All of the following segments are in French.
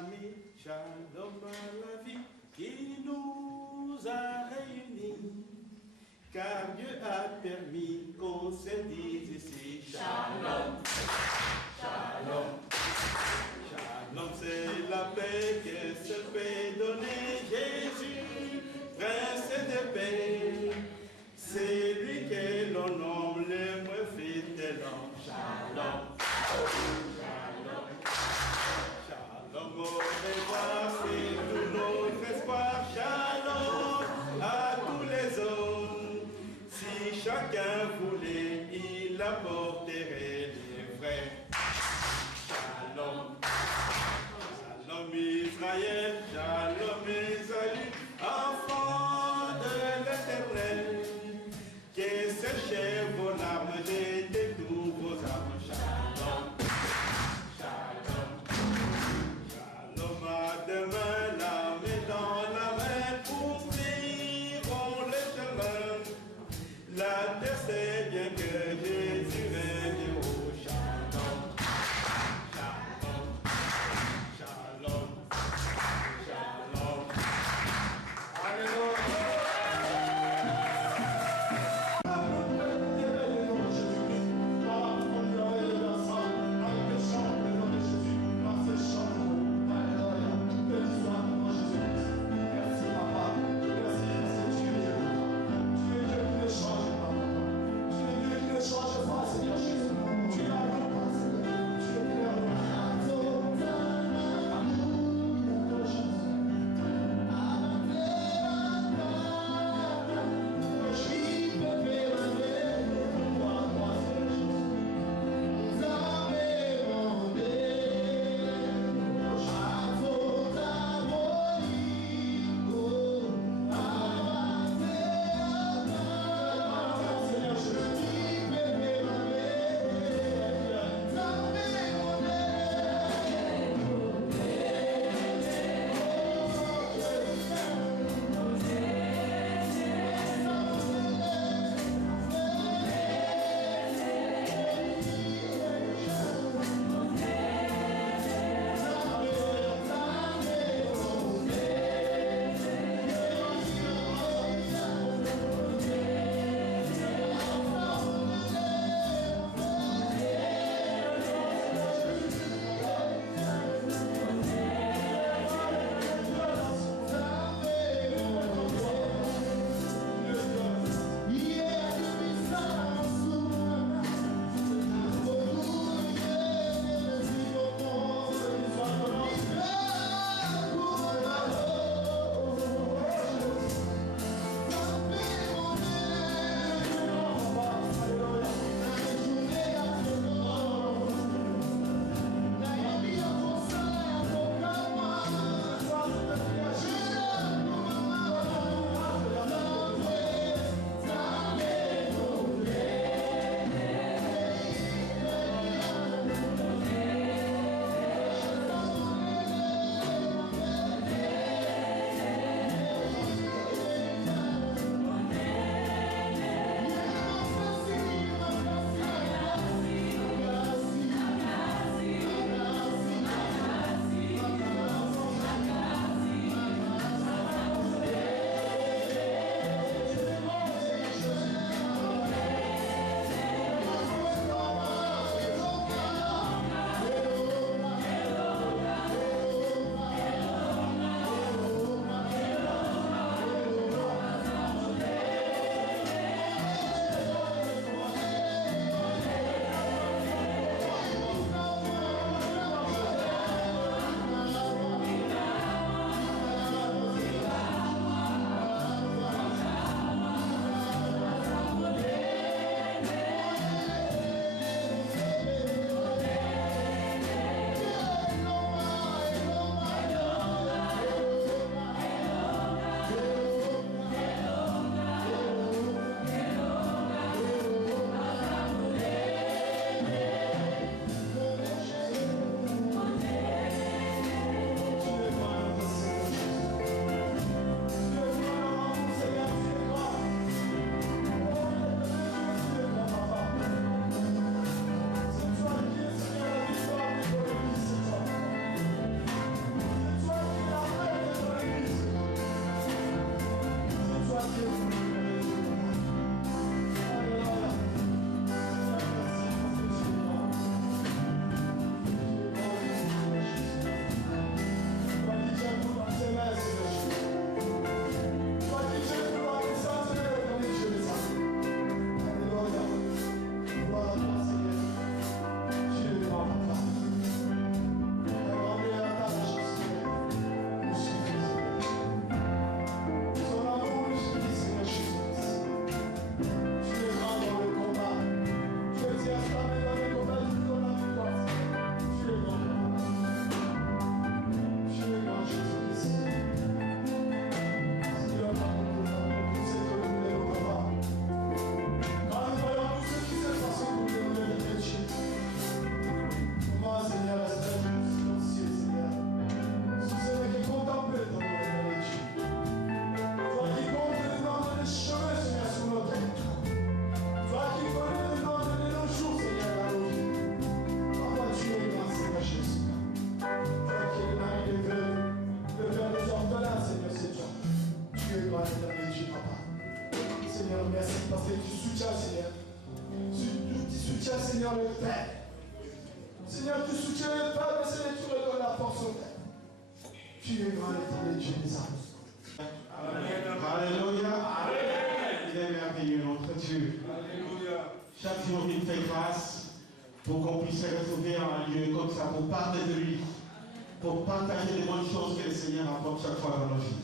amis, shalom à la vie qui nous a réunis. Car Dieu a permis qu'on se dise ici shalom, shalom. Shalom, c'est la paix que se fait donner Jésus, prince de paix. C'est lui que l'on nomme le moins fidèle. Shalom, shalom. Shalom, au revoir, c'est tout notre espoir. Shalom à tous les hommes. Si chacun voulait, il apporterait les frères. Shalom. Shalom Israël, shalom Esaü, enfants de l'Éternel. Que séchez vos larmes, jetez tous vos âmes. Shalom. Shalom. Shalom à demain, la main dans la main, ouvrons les chemins. La terre sait bien que Jésus règne. soutiens, Seigneur, le Père. Seigneur, tu soutiens le peuple, Seigneur, tu redonnes la force au Père. Tu es grand, éternel Dieu des armes. Alléluia. Il est merveilleux, notre Dieu. Alléluia. Chaque jour, il fait grâce pour qu'on puisse se retrouver en un lieu comme ça, pour parler de lui, pour partager les bonnes choses que le Seigneur apporte chaque fois dans nos vies.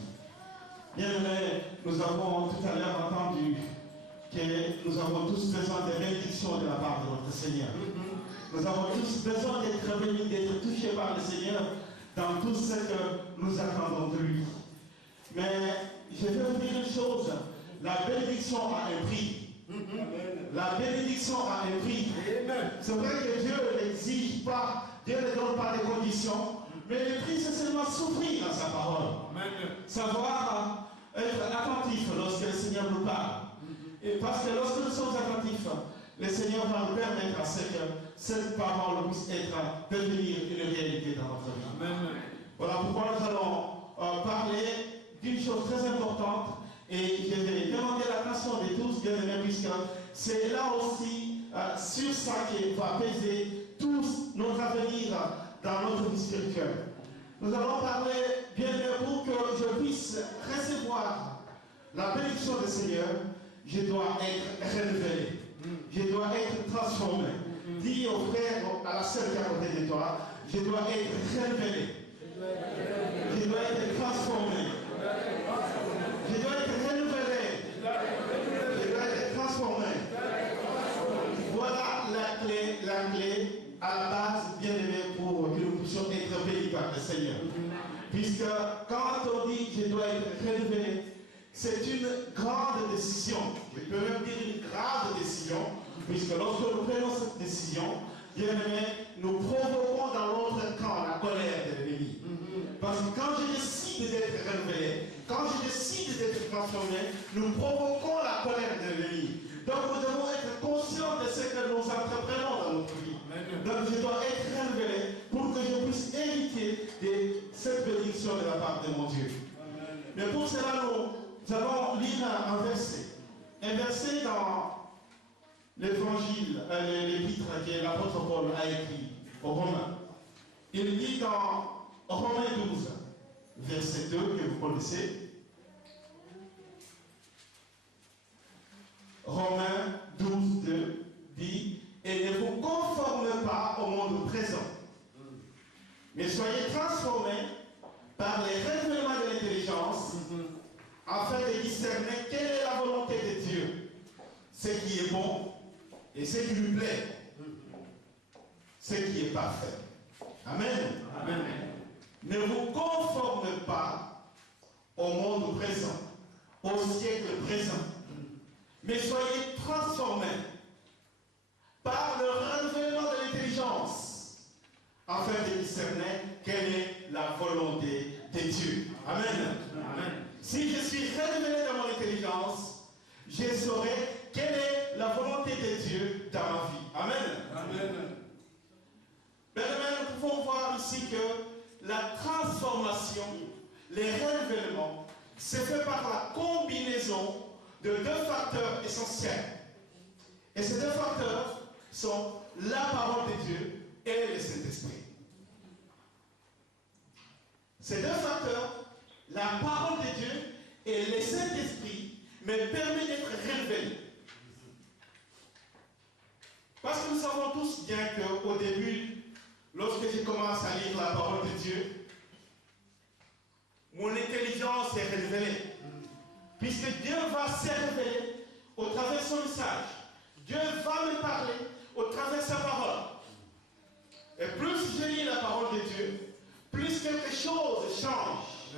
Bien aimé, nous avons tout à l'heure entendu que nous avons tous besoin de bénédictions de la part de notre Seigneur. Nous avons tous besoin d'être bénis, d'être touchés par le Seigneur dans tout ce que nous attendons de lui. Mais je veux vous dire une chose, la bénédiction a un prix. La bénédiction a un prix. C'est vrai que Dieu ne l'exige pas, Dieu ne donne pas des conditions, mais le prix c'est seulement souffrir dans sa parole. Savoir être attentif lorsque le Seigneur nous parle. Et parce que lorsque nous sommes attentifs, le Seigneur va nous permettre à ce que cette parole puisse devenir une réalité dans notre vie. Voilà pourquoi nous allons parler d'une chose très importante. Et je vais demander l'attention de tous, bien aimés, puisque c'est là aussi sur ça qui va peser tous notre avenir dans notre vie spirituelle. Nous allons parler, bien aimés, pour que je puisse recevoir la bénédiction du Seigneur, je dois être renouvelé. Je dois être transformé. Dis au frère, à la sœur qui est à côté de toi, je dois être renouvelé. Je dois être transformé. Je dois être renouvelé. Je dois être transformé. Voilà la clé à la base, bien aimé, pour que nous puissions être bénis par le Seigneur. Puisque quand on dit je dois être renouvelé, c'est une grande décision. Je peux même dire une grave décision, puisque lorsque nous prenons cette décision, bien aimé, nous provoquons dans l'autre camp la colère de l'ennemi. Parce que quand je décide d'être renouvelé, quand je décide d'être transformé, nous provoquons la colère de l'ennemi. Donc nous devons être conscients de ce que nous entreprenons dans notre vie. Donc je dois être renouvelé pour que je puisse hériter de cette bénédiction de la part de mon Dieu. Mais pour cela, nous allons lire un verset. Un verset dans l'évangile, l'épître que l'apôtre Paul a écrit aux Romains. Il dit dans Romains 12, verset 2, que vous connaissez. Romains 12, 2 dit: et ne vous conformez pas au monde présent, mais soyez transformés par les règlements de l'intelligence, afin de discerner quelle est la volonté de Dieu, ce qui est bon et ce qui lui plaît, ce qui est parfait. Amen. Amen. Ne vous conformez pas au monde présent, au siècle présent, mais soyez transformés par le renouvellement de l'intelligence, afin de discerner quelle est la volonté de Dieu. Amen. Amen. Si je suis renouvelé dans mon intelligence, je saurai quelle est la volonté de Dieu dans ma vie. Amen. Amen. Bien, nous pouvons voir ici que la transformation, les renouvellements, se fait par la combinaison de deux facteurs essentiels. Et ces deux facteurs sont la parole de Dieu et le Saint-Esprit. Ces deux facteurs, la parole de Dieu et le Saint-Esprit, me permettent d'être renouvelé. Parce que nous savons tous bien qu'au début, lorsque je commence à lire la parole de Dieu, mon intelligence est renouvelée. Puisque Dieu va se révéler au travers de son message. Dieu va me parler au travers de sa parole. Et plus je lis la parole de Dieu, plus quelque chose change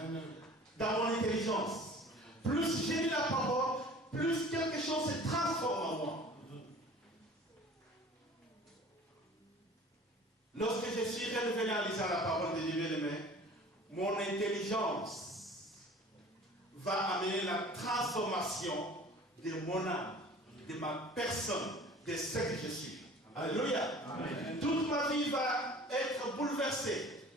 dans mon intelligence. Plus je lis la parole, plus quelque chose se transforme en moi. Lorsque je suis renouvelé en lisant la parole de Dieu, mon intelligence va amener la transformation de mon âme, de ma personne, de ce que je suis. Alléluia. Amen. Toute ma vie va être bouleversée.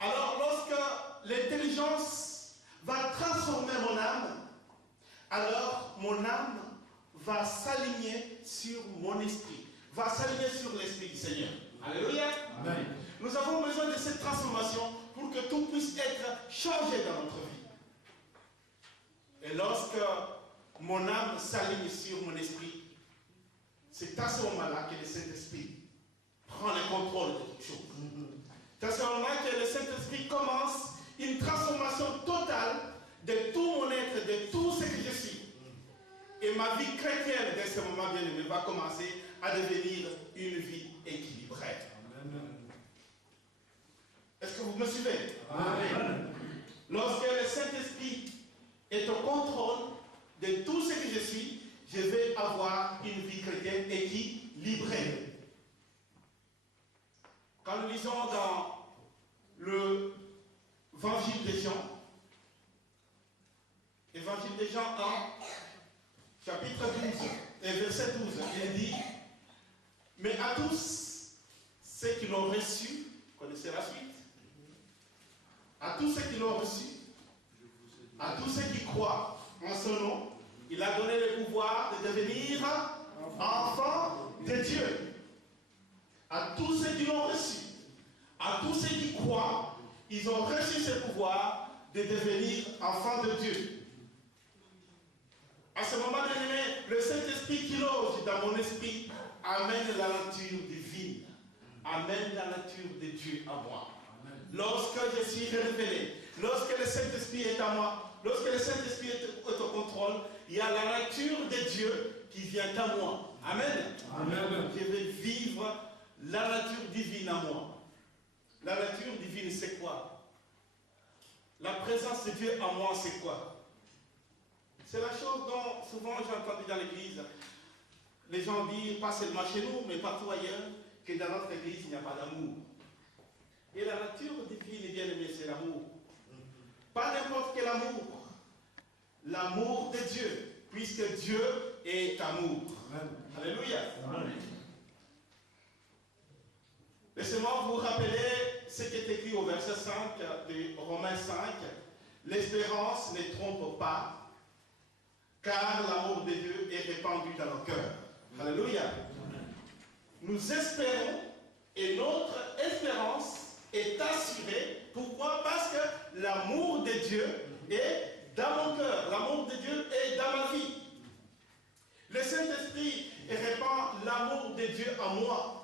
Alors lorsque l'intelligence va transformer mon âme, alors mon âme va s'aligner sur mon esprit, va s'aligner sur l'esprit du Seigneur. Alléluia. Amen. Nous avons besoin de cette transformation pour que tout puisse être changé dans notre vie. Et lorsque mon âme s'aligne sur mon esprit, c'est à ce moment-là que le Saint-Esprit prend le contrôle de toute chose. C'est à ce moment-là que le Saint-Esprit commence une transformation totale de tout mon être, de tout ce que je suis. Et ma vie chrétienne, dès ce moment bien-aimé, va commencer à devenir une vie équilibrée. Amen. Est-ce que vous me suivez? Amen. Lorsque le Saint-Esprit est au contrôle de tout ce que je suis, je vais avoir une vie chrétienne équilibrée. Quand nous lisons dans le Évangile de Jean, Évangile de Jean 1, chapitre 12 et verset 12, il dit: mais à tous ceux qui l'ont reçu, vous connaissez la suite, à tous ceux qui l'ont reçu, à tous ceux qui croient en son nom, il a donné le pouvoir de devenir enfants de Dieu. À tous ceux qui l'ont reçu, à tous ceux qui croient, ils ont reçu ce pouvoir de devenir enfants de Dieu. À ce moment donné, le Saint-Esprit qui loge dans mon esprit amène la nature divine, amène la nature de Dieu à moi. Lorsque je suis révélé, lorsque le Saint-Esprit est à moi, lorsque le Saint-Esprit est au contrôle, il y a la nature de Dieu qui vient à moi. Amen. Amen. Je vais vivre la nature divine à moi. La nature divine, c'est quoi? La présence de Dieu à moi, c'est quoi? C'est la chose dont souvent j'ai entendu dans l'église. Les gens disent, pas seulement chez nous, mais partout ailleurs, que dans notre église, il n'y a pas d'amour. Et la nature divine, bien aimé, c'est l'amour. Pas n'importe quel amour. L'amour de Dieu, puisque Dieu est amour. Amen. Alléluia. Amen. Laissez-moi vous rappeler ce qui est écrit au verset 5 de Romains 5. L'espérance ne trompe pas, car l'amour de Dieu est répandu dans nos cœurs. Alléluia. Nous espérons et notre espérance est assurée. Pourquoi? Parce que l'amour de Dieu est dans mon cœur. L'amour de Dieu est dans ma vie. Le Saint-Esprit répand l'amour de Dieu en moi.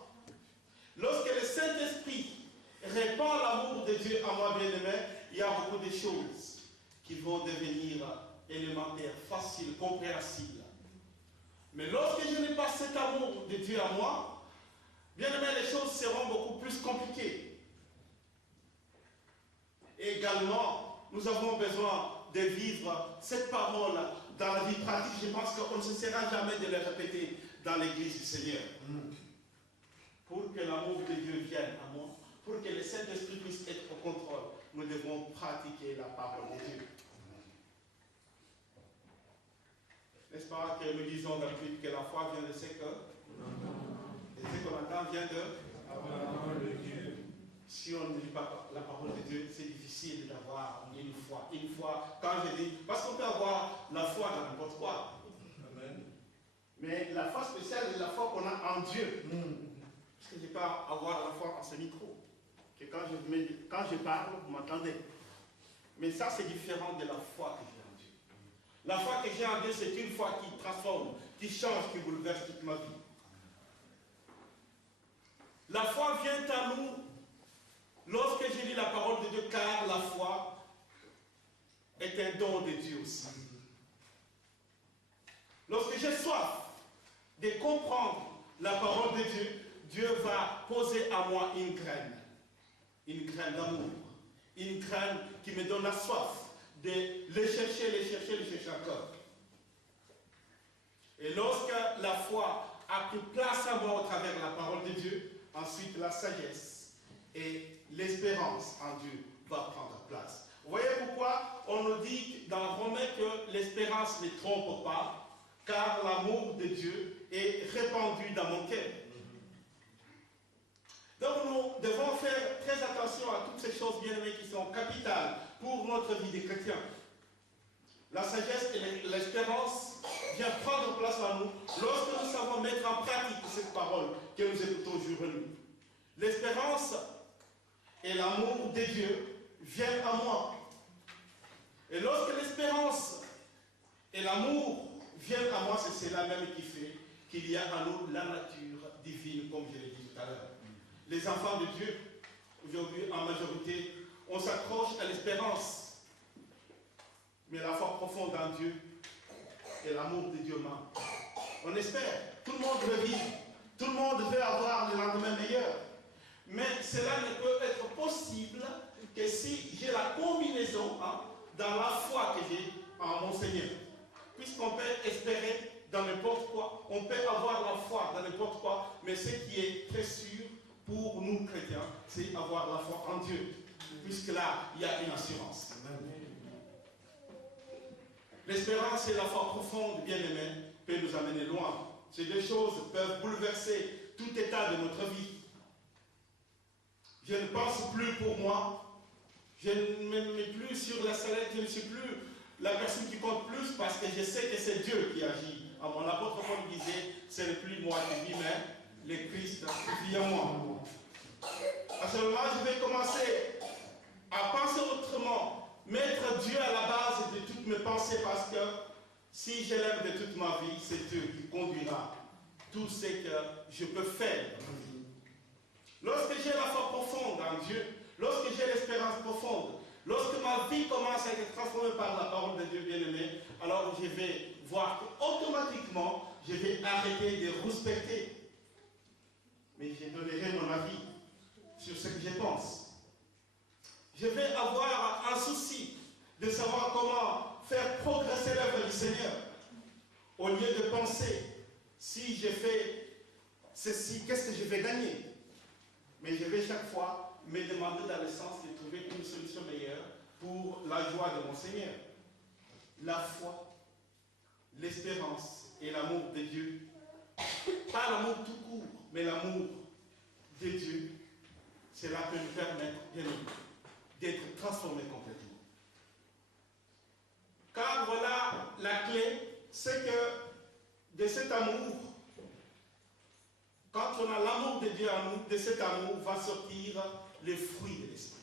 Lorsque le Saint-Esprit répand l'amour de Dieu en moi, bien-aimé, il y a beaucoup de choses qui vont devenir élémentaires, faciles, compréhensibles. Mais lorsque je n'ai pas cet amour de Dieu en moi, bien-aimé, les choses seront beaucoup plus compliquées. Et également, nous avons besoin de vivre cette parole dans la vie pratique. Je pense qu'on ne cessera jamais de le répéter dans l'église du Seigneur. Pour que l'amour de Dieu vienne à moi, pour que le Saint-Esprit puisse être au contrôle, nous devons pratiquer la parole de Dieu. N'est-ce pas que nous disons d'habitude que la foi vient de ce que? Et ce qu'on entend vient de? Si on ne lit pas la parole de Dieu, c'est difficile d'avoir une foi. Une foi, quand je dis, parce qu'on peut avoir la foi dans n'importe quoi. Amen. Mais la foi spéciale, c'est la foi qu'on a en Dieu. Parce que je peux avoir la foi en ce micro. Que quand je parle, vous m'entendez. Mais ça, c'est différent de la foi que j'ai en Dieu. La foi que j'ai en Dieu, c'est une foi qui transforme, qui change, qui bouleverse toute ma vie. La foi vient à nous lorsque je lis la parole de Dieu, car la foi est un don de Dieu aussi. Lorsque j'ai soif de comprendre la parole de Dieu, Dieu va poser à moi une graine d'amour, une graine qui me donne la soif de le chercher encore. Et lorsque la foi a pris place à moi au travers de la parole de Dieu, ensuite la sagesse et l'espérance en Dieu va prendre place. Vous voyez pourquoi on nous dit dans Romains que l'espérance ne trompe pas, car l'amour de Dieu est répandu dans mon cœur. Donc nous devons faire très attention à toutes ces choses bien-aimées qui sont capitales pour notre vie de chrétien. La sagesse et l'espérance viennent prendre place en nous lorsque nous savons mettre en pratique cette parole que nous écoutons jour et nuit. L'espérance et l'amour de Dieu viennent à moi. Et lorsque l'espérance et l'amour viennent à moi, c'est cela même qui fait qu'il y a en nous la nature divine, comme je l'ai dit tout à l'heure. Les enfants de Dieu, aujourd'hui en majorité, on s'accroche à l'espérance. Mais la foi profonde en Dieu et l'amour de Dieu manque. On espère, tout le monde veut vivre, tout le monde veut avoir le lendemain meilleur. Mais cela ne peut être possible que si j'ai la combinaison dans la foi que j'ai en mon Seigneur. Puisqu'on peut espérer dans n'importe quoi, on peut avoir la foi dans n'importe quoi, mais ce qui est très sûr pour nous chrétiens, c'est avoir la foi en Dieu. Puisque là, il y a une assurance. L'espérance et la foi profonde, bien-aimés, peuvent nous amener loin. Ces deux choses peuvent bouleverser tout état de notre vie. Je ne pense plus pour moi. Je ne me mets plus sur la sellette. Je ne suis plus la personne qui compte plus parce que je sais que c'est Dieu qui agit. Mon apôtre Paul disait, ce n'est plus moi qui vis, mais le Christ qui vit en moi. À ce moment, je vais commencer à penser autrement. Mettre Dieu à la base de toutes mes pensées parce que si je l'aime de toute ma vie, c'est Dieu qui conduira tout ce que je peux faire. Lorsque j'ai la foi profonde en Dieu, lorsque j'ai l'espérance profonde, lorsque ma vie commence à être transformée par la parole de Dieu bien-aimé, alors je vais voir qu'automatiquement, je vais arrêter de respecter. Mais je donnerai mon avis sur ce que je pense. Je vais avoir un souci de savoir comment faire progresser l'œuvre du Seigneur. Au lieu de penser, si je fais ceci, qu'est-ce que je vais gagner? Mais je vais chaque fois me demander dans le sens de trouver une solution meilleure pour la joie de mon Seigneur. La foi, l'espérance et l'amour de Dieu. Pas l'amour tout court, mais l'amour de Dieu. Cela peut nous permettre, bien sûr, d'être transformés complètement. Car voilà la clé, c'est que de cet amour, quand on a l'amour de Dieu en nous, de cet amour va sortir les fruits de l'esprit.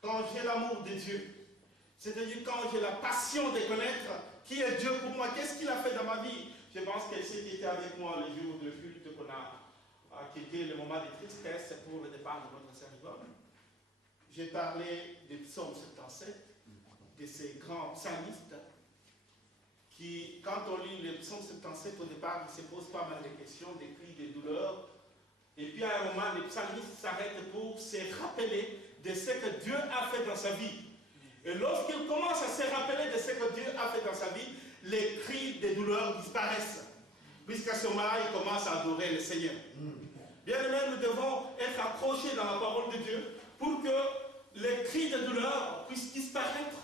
Quand j'ai l'amour de Dieu, c'est-à-dire quand j'ai la passion de connaître qui est Dieu pour moi, qu'est-ce qu'il a fait dans ma vie. Je pense que ceux qui étaient avec moi les jours de culte qu'on a quitté le moment de tristesse pour le départ de notre serviteur. J'ai parlé des psaumes 77, de ces grands psalmistes qui, quand on lit les psaumes 77, au départ, ils se posent pas mal de questions, des cris, des douleurs. Et puis à un moment, les psalmistes s'arrêtent pour se rappeler de ce que Dieu a fait dans sa vie. Et lorsqu'ils commencent à se rappeler de ce que Dieu a fait dans sa vie, les cris des douleurs disparaissent. Puisqu'à ce moment-là, ils commencent à adorer le Seigneur. Bien aimés, nous devons être accrochés dans la parole de Dieu pour que les cris de douleur puissent disparaître.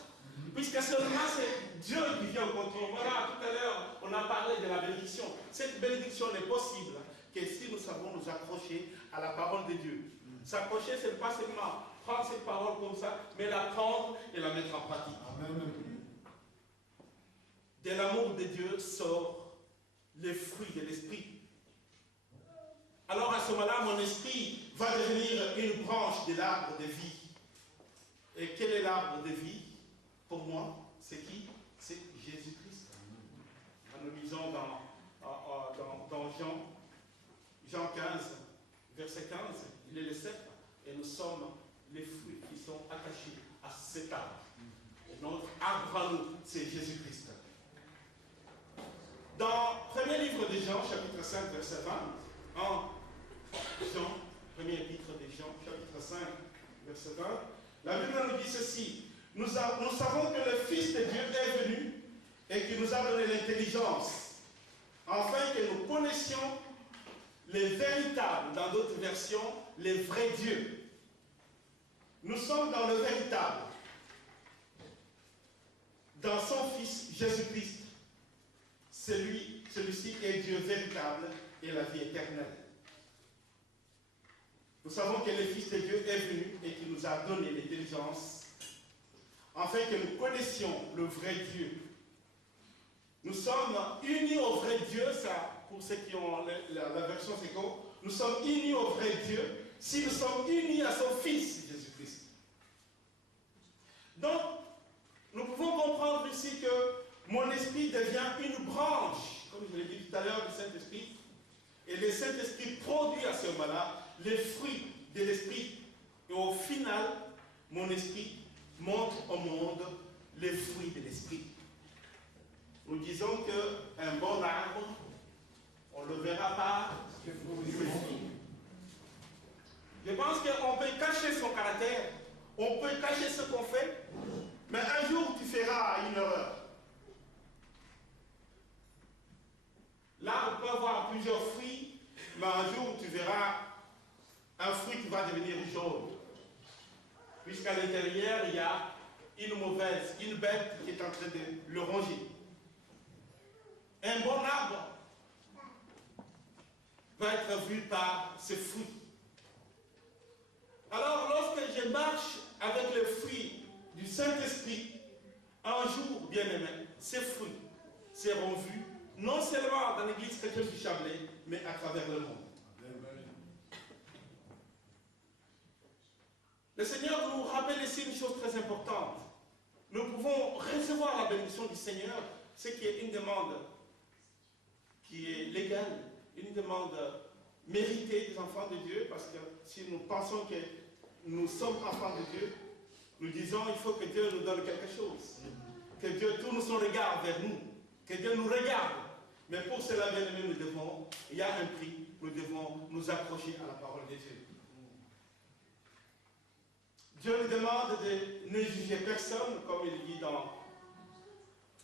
Puisqu'à ce moment, c'est Dieu qui vient au contrôle. Voilà, tout à l'heure, on a parlé de la bénédiction. Cette bénédiction n'est possible que si nous savons nous accrocher à la parole de Dieu. S'accrocher, ce n'est pas seulement prendre cette parole comme ça, mais la prendre et la mettre en pratique. Amen. De l'amour de Dieu sort les fruits de l'esprit. Alors à ce moment-là, mon esprit va devenir une branche de l'arbre de vie. Et quel est l'arbre de vie? Pour moi, c'est qui? C'est Jésus-Christ. Nous lisons dans Jean 15, verset 15, il est le cèpe, et nous sommes les fruits qui sont attachés à cet arbre. Et notre arbre à nous, c'est Jésus-Christ. Dans le premier livre de Jean, chapitre 5, verset 20, Jean, premier épître de Jean, chapitre 5, verset 20, la Bible nous dit ceci: nous savons que le Fils de Dieu est venu et qu'il nous a donné l'intelligence, afin que nous connaissions les véritables, dans d'autres versions, les vrais dieux. Nous sommes dans le véritable, dans son Fils Jésus-Christ. Celui-ci est Dieu véritable et la vie éternelle. Nous savons que le Fils de Dieu est venu et qu'il nous a donné l'intelligence afin que nous connaissions le vrai Dieu. Nous sommes unis au vrai Dieu, ça, pour ceux qui ont la version Seco, nous sommes unis au vrai Dieu si nous sommes unis à son Fils, Jésus-Christ. Donc, nous pouvons comprendre ici que mon esprit devient une branche, comme je l'ai dit tout à l'heure, du Saint-Esprit, et le Saint-Esprit produit à ce moment-là les fruits de l'Esprit. Et au final, mon esprit montre au monde les fruits de l'Esprit. Nous disons qu'un bon arbre, on ne le verra pas du fruit. Je pense qu'on peut cacher son caractère, on peut cacher ce qu'on fait, mais un jour tu feras une erreur. L'arbre peut avoir plusieurs fruits, mais un jour tu verras un fruit qui va devenir jaune. Puisqu'à l'intérieur, il y a une bête qui est en train de le ronger. Un bon arbre va être vu par ses fruits. Alors, lorsque je marche avec le fruit du Saint-Esprit, un jour, bien-aimé, ces fruits seront vus, non seulement dans l'église chrétienne du Chablais, mais à travers le monde. Le Seigneur nous rappelle ici une chose très importante. Nous pouvons recevoir la bénédiction du Seigneur, ce qui est une demande qui est légale, une demande méritée des enfants de Dieu, parce que si nous pensons que nous sommes enfants de Dieu, nous disons il faut que Dieu nous donne quelque chose, que Dieu tourne son regard vers nous, que Dieu nous regarde. Mais pour cela, bien aimé, il y a un prix, nous devons nous accrocher à la parole de Dieu. Dieu nous demande de ne juger personne, comme il dit dans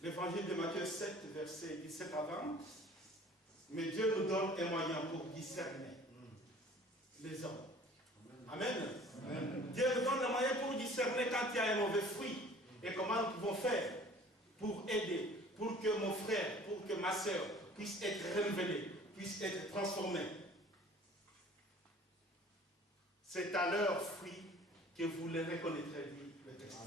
l'évangile de Matthieu 7, versets 17 à 20. Mais Dieu nous donne un moyen pour discerner les hommes. Amen. Amen. Dieu nous donne un moyen pour discerner quand il y a un mauvais fruit. Et comment nous pouvons faire pour aider, pour que mon frère, pour que ma soeur puisse être renouvelée, puisse être transformée. C'est à leurs fruits que vous les reconnaîtrez, dit le texte.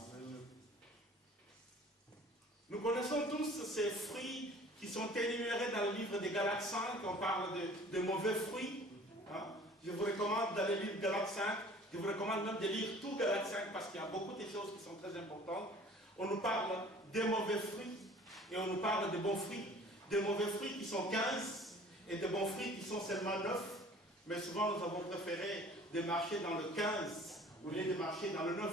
Nous connaissons tous ces fruits qui sont énumérés dans le livre des Galates 5, on parle de mauvais fruits. Hein? Je vous recommande d'aller lire Galates 5, je vous recommande même de lire tout Galates 5 parce qu'il y a beaucoup de choses qui sont très importantes. On nous parle des mauvais fruits et on nous parle de bons fruits. Des mauvais fruits qui sont 15 et de bons fruits qui sont seulement 9. Mais souvent nous avons préféré de marcher dans le 15 au lieu de marcher dans le 9.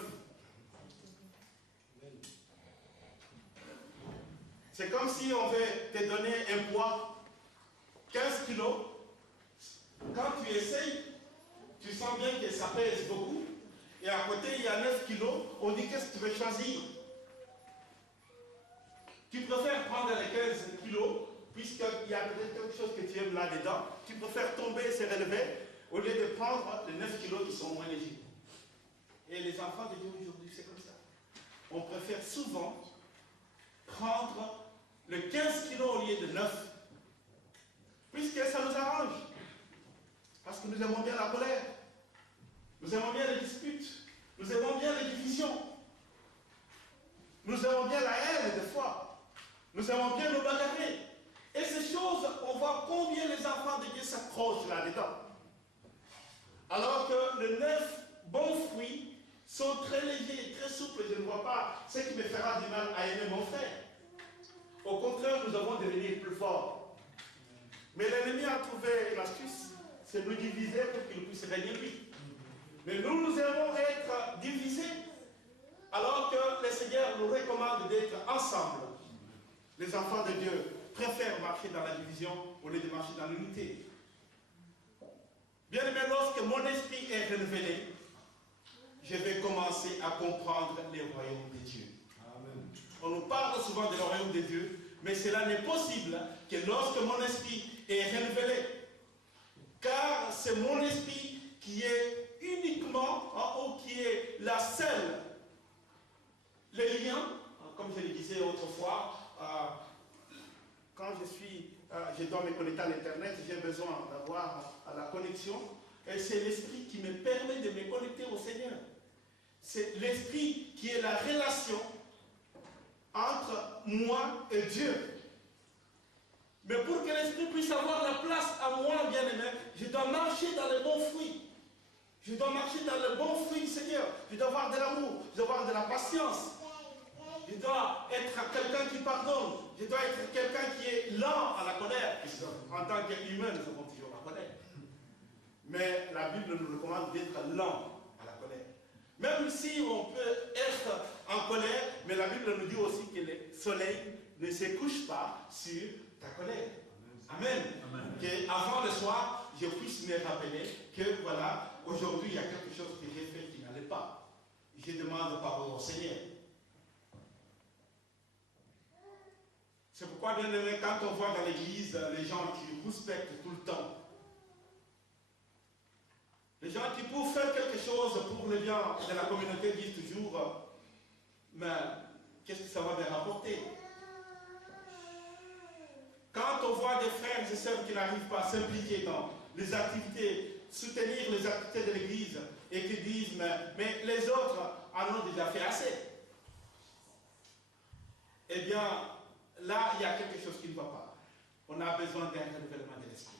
C'est comme si on veut te donner un poids, 15 kilos. Quand tu essayes, tu sens bien que ça pèse beaucoup. Et à côté, il y a 9 kilos. On dit qu'est-ce que tu veux choisir? Tu préfères prendre les 15 kilos, puisqu'il y a peut-être quelque chose que tu aimes là-dedans. Tu préfères tomber et se relever, au lieu de prendre les 9 kilos qui sont moins légers. Et les enfants de Dieu aujourd'hui, c'est comme ça. On préfère souvent prendre le 15 kilos au lieu de 9. Puisque ça nous arrange. Parce que nous aimons bien la colère. Nous aimons bien les disputes. Nous aimons bien les divisions. Nous aimons bien la haine des fois. Nous aimons bien nous bagarrer. Et ces choses, on voit combien les enfants de Dieu s'accrochent là-dedans. Alors que les 9 bons fruits sont très légers et très souples. Je ne vois pas ce qui me fera du mal à aimer mon frère. Au contraire, nous devons devenir plus forts. Mais l'ennemi a trouvé l'astuce, c'est nous diviser pour qu'il puisse régner lui. Mais nous aimons être divisés, alors que le Seigneur nous recommande d'être ensemble. Les enfants de Dieu préfèrent marcher dans la division au lieu de marcher dans l'unité. Bien aimé, lorsque mon esprit est renouvelé, je vais commencer à comprendre les royaumes de Dieu. Amen. On nous parle souvent de le royaume de Dieu, mais cela n'est possible que lorsque mon esprit est renouvelé. Car c'est mon esprit qui est uniquement, ou qui est la seule, le lien, comme je le disais autrefois, quand je dois me connecter à l'Internet, j'ai besoin d'avoir la connexion, et c'est l'esprit qui me permet de me connecter au Seigneur. C'est l'esprit qui est la relation entre moi et Dieu. Mais pour que l'Esprit puisse avoir la place à moi, bien-aimé, je dois marcher dans les bons fruits. Je dois marcher dans le bon fruit du Seigneur. Je dois avoir de l'amour, je dois avoir de la patience. Je dois être quelqu'un qui pardonne. Je dois être quelqu'un qui est lent à la colère. En tant qu'humain, nous avons toujours la colère. Mais la Bible nous recommande d'être lent à la colère. Même si on peut être en colère, mais la Bible nous dit aussi que le soleil ne se couche pas sur ta colère. Amen. Amen. Qu'avant le soir, je puisse me rappeler que voilà, aujourd'hui, il y a quelque chose que j'ai fait qui n'allait pas. Je demande pardon au Seigneur. C'est pourquoi, bien aimé, quand on voit dans l'église les gens qui respectent tout le temps, les gens qui, pour faire quelque chose pour le bien de la communauté, disent toujours, mais qu'est-ce que ça va me rapporter? Quand on voit des frères et sœurs qui n'arrivent pas à s'impliquer dans les activités, soutenir les activités de l'église, et qui disent, mais les autres en ont déjà fait assez, eh bien, là, il y a quelque chose qui ne va pas. On a besoin d'un renouvellement de l'esprit.